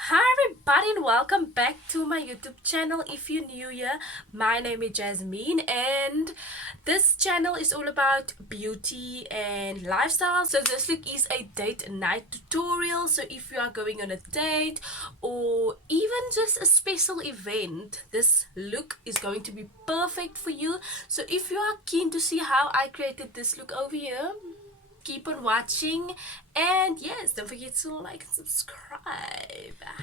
Hi everybody and welcome back to my YouTube channel. If you're new here, my name is Jasmine and this channel is all about beauty and lifestyle. So this look is a date night tutorial. So if you are going on a date or even just a special event, this look is going to be perfect for you. So if you are keen to see how I created this look over here, keep on watching, and yes, don't forget to like and subscribe.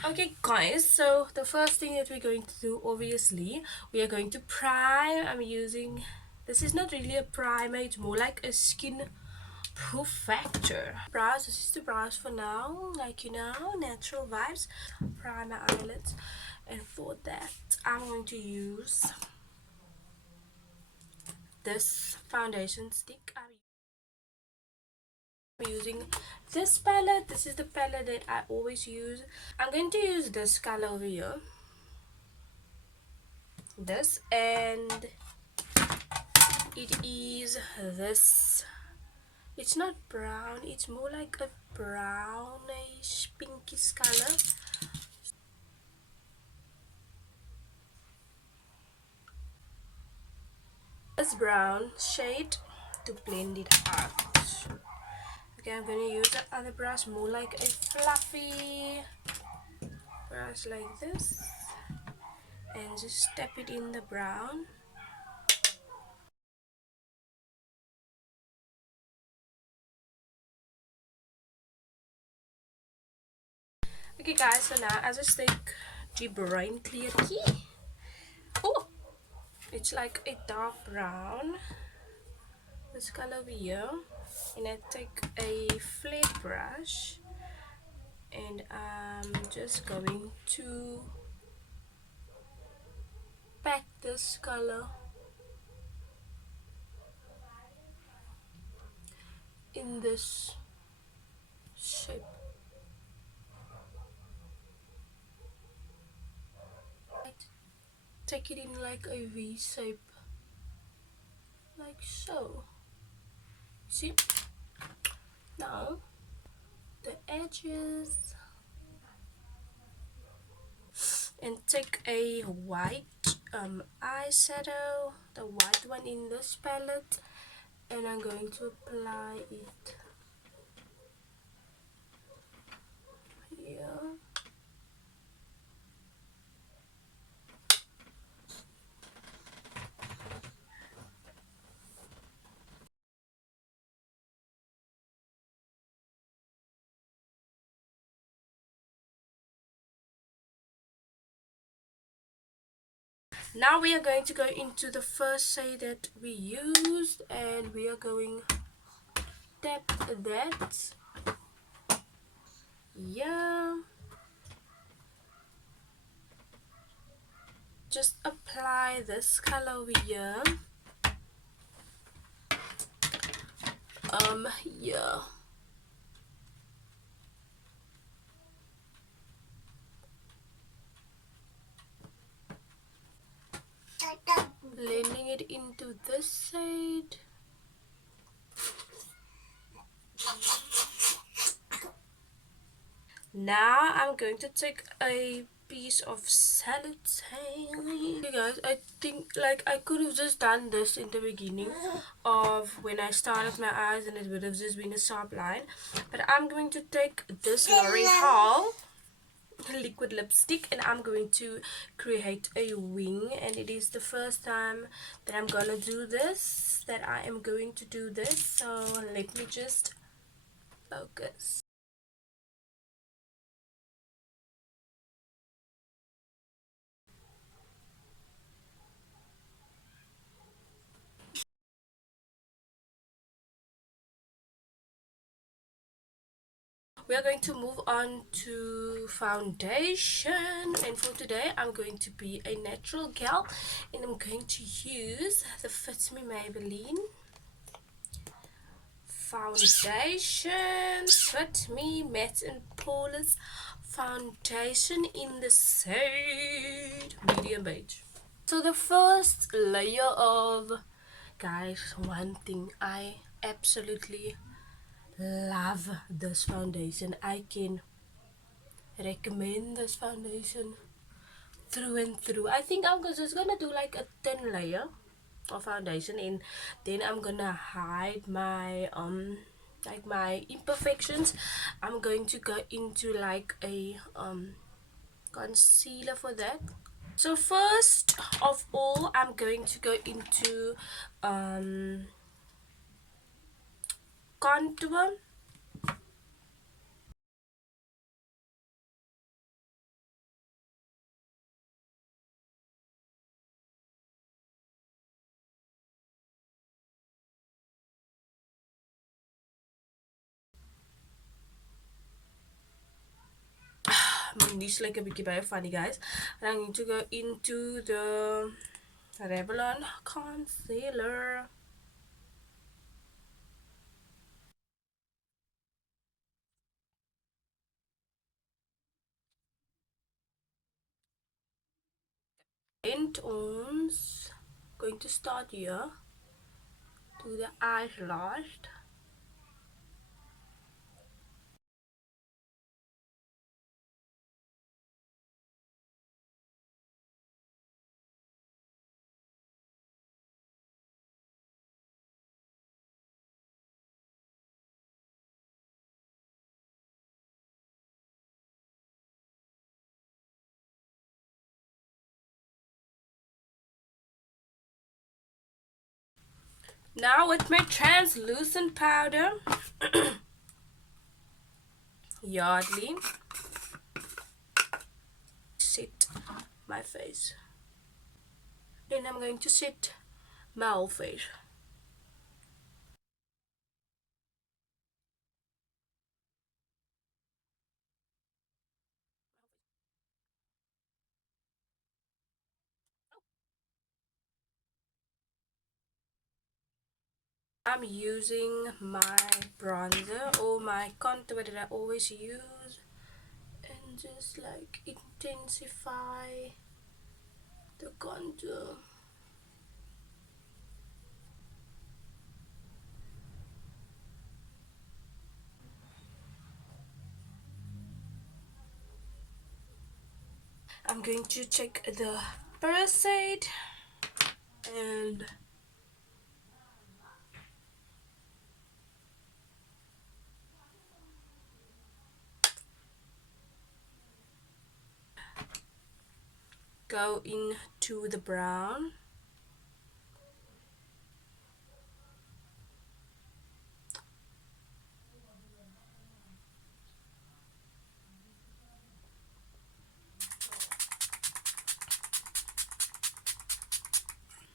Okay guys, so the first thing that we're going to do, obviously we are going to prime. I'm using, this is not really a primer, it's more like a skin proof factor. Brows, this is the brows for now, like natural vibes. Prime my eyelids, and for that I'm going to use this foundation stick. I'm using this palette. This is the palette that I always use. I'm going to use this color over here, this, and it is this. It's not brown, it's more like a brownish pinkish color. This brown shade to blend it out. Okay, I'm gonna use that other brush, more like a fluffy brush like this, and just tap it in the brown. Okay guys, so now I just take the Brain Clear key. Oh, it's like a dark brown, this color over here, and I take a flat brush and I'm just going to pack this color in this shape. Take it in like a V shape, like so. See, now the edges, and take a white eyeshadow, the white one in this palette, and I'm going to apply it here. Now we are going to go into the first shade that we used, and we are going tap that, yeah, just apply this color over here, yeah, blending it into this shade. Now I'm going to take a piece of sellotape. Hey guys, I think like I could have just done this in the beginning of when I started my eyes, and it would have just been a sharp line, but I'm going to take this L'Oreal liquid lipstick and I'm going to create a wing, and it is the first time that I'm gonna do this, that I am going to do this, so let me just focus. We are going to move on to foundation, and for today I'm going to be a natural gal, and I'm going to use the Fit Me Maybelline foundation, Fit Me Matte and Poreless foundation in the shade medium beige. So the first layer of, guys, one thing, I absolutely love this foundation. I can recommend this foundation through and through. I think I'm just gonna do like a thin layer of foundation, and then I'm gonna hide my like my imperfections. I'm going to go into like a concealer for that. So first of all, I'm going to go into contour. These like a bit very funny, guys. And I'm going to go into the Revlon concealer. And ons going to start here to the eyelash. Now with my translucent powder, Yardley, set my face. Then I'm going to set my whole face. I'm using my bronzer or my contour that I always use, and just like intensify the contour. I'm going to check the parasite and go into the brown.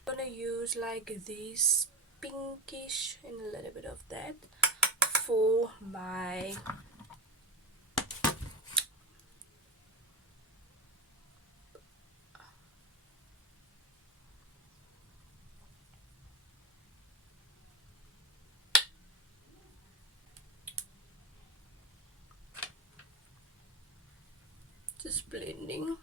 I'm gonna use like this pinkish and a little bit of that for my just blending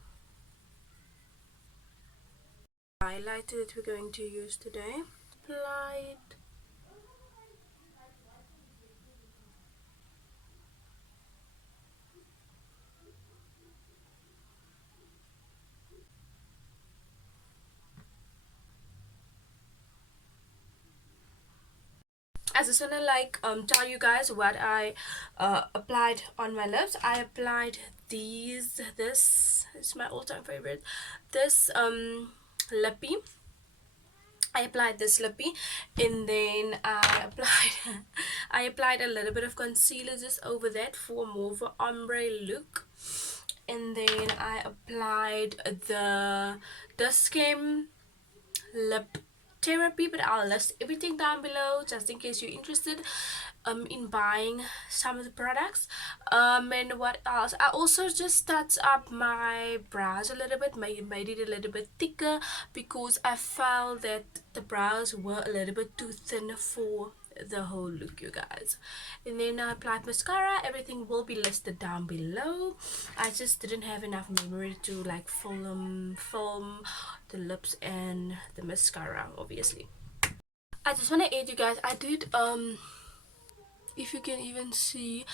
highlighter that we're going to use today. Apply it. I just wanna like tell you guys what I applied on my lips. I applied this is my all-time favorite, this lippy. I applied this lippy, and then I applied I applied a little bit of concealer just over that for more of an ombre look, and then I applied the skin lip therapy, but I'll list everything down below just in case you're interested in buying some of the products. And what else, I also just touched up my brows a little bit, made it a little bit thicker because I felt that the brows were a little bit too thin for the whole look, you guys. And then I applied mascara. Everything will be listed down below. I just didn't have enough memory to like film the lips and the mascara, obviously. I just want to add, you guys, I did if you can even see,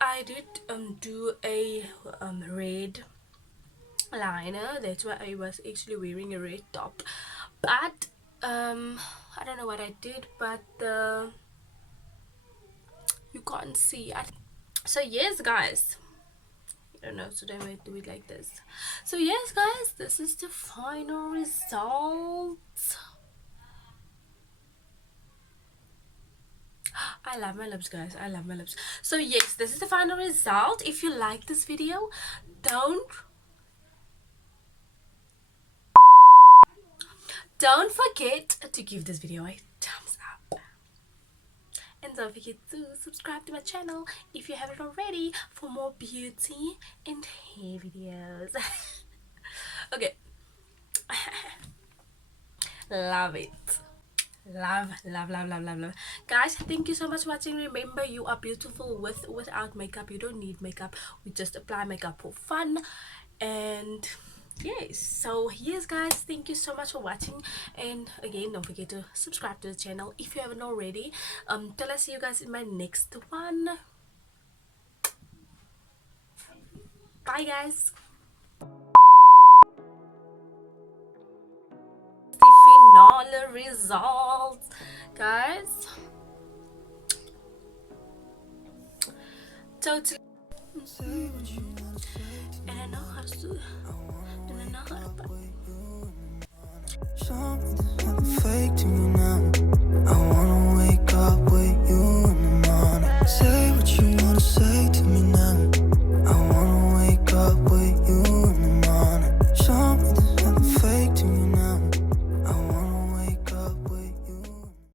I did do a red liner. That's why I was actually wearing a red top, but I don't know what I did, but you can't see. So yes guys, I don't know, so then we do it like this. So yes guys, this is the final result. I love my lips guys, I love my lips. So yes, this is the final result. If you like this video, don't forget to give this video a thumbs up, and don't forget to subscribe to my channel if you haven't already for more beauty and hair videos. Okay. Love it. Love, love, love, love, love, love. Guys, thank you so much for watching. Remember, you are beautiful with without makeup. You don't need makeup. We just apply makeup for fun. And yes, so yes guys, thank you so much for watching. And again, don't forget to subscribe to the channel if you haven't already. Till I see you guys in my next one. Bye guys. The final results, guys. Totally. And I know how to, and I know how to. Something fake to you.